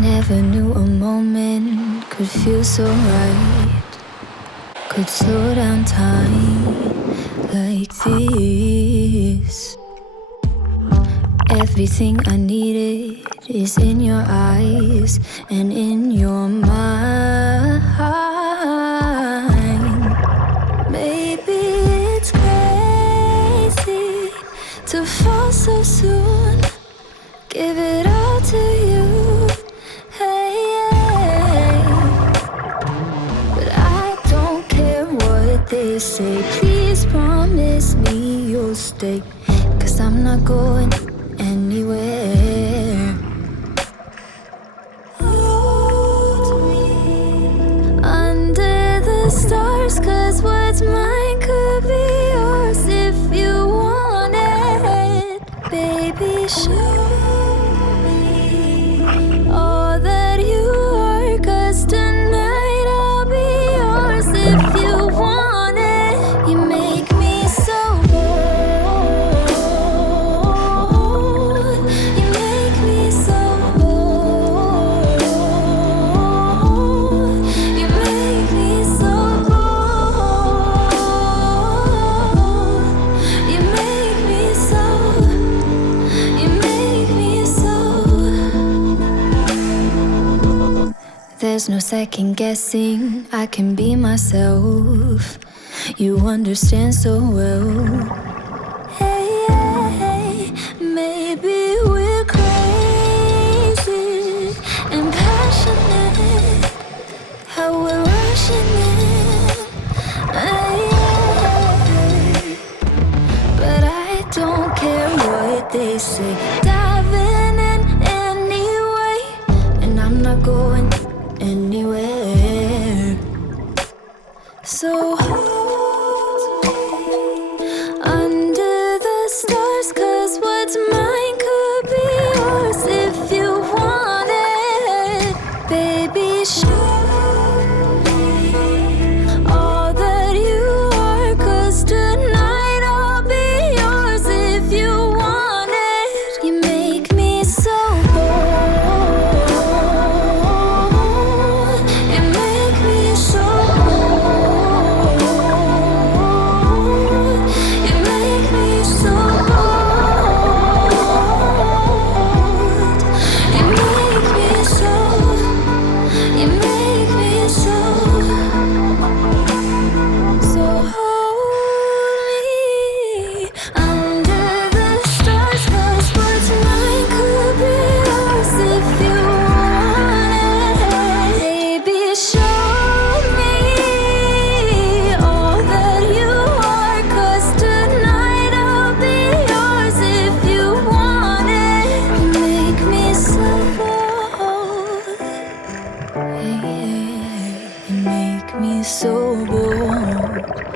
Never knew a moment could feel so right, could slow down time like this. Everything I needed is in your eyes and in your mind. Maybe it's crazy to fall so soon. Give it all to you, hey. But I don't care what they say. Please promise me you'll stay, 'cause I'm not going anywhere. Hold me under the stars, 'cause what's mine could be yours if you want it. Baby, show me all that you are, 'cause tonight I'll be yours if you want it. You make me so bold. You make me so bold. You make me so bold. You make me so. You make me so. There's no second guessing, I can be myself. You understand so well. Hey, hey, maybe we're crazy and passionate, how we're rushing in. Hey, hey, but I don't care what they say. Diving in anyway, and I'm not going anywhere. So hold me under the stars, 'cause what's mine could be yours if you want it. Baby, show me all that you are, 'cause tonight I'll be yours if you want it. You make me so bold. You make me so bold. You make me so bold. You make me so. You make me so. So hold me under the stars, 'cause what's mine could be yours if you want it. Baby, show me all that you are, 'cause tonight I'll be yours if you want it. You make me so bold. Hey, you make me so bold.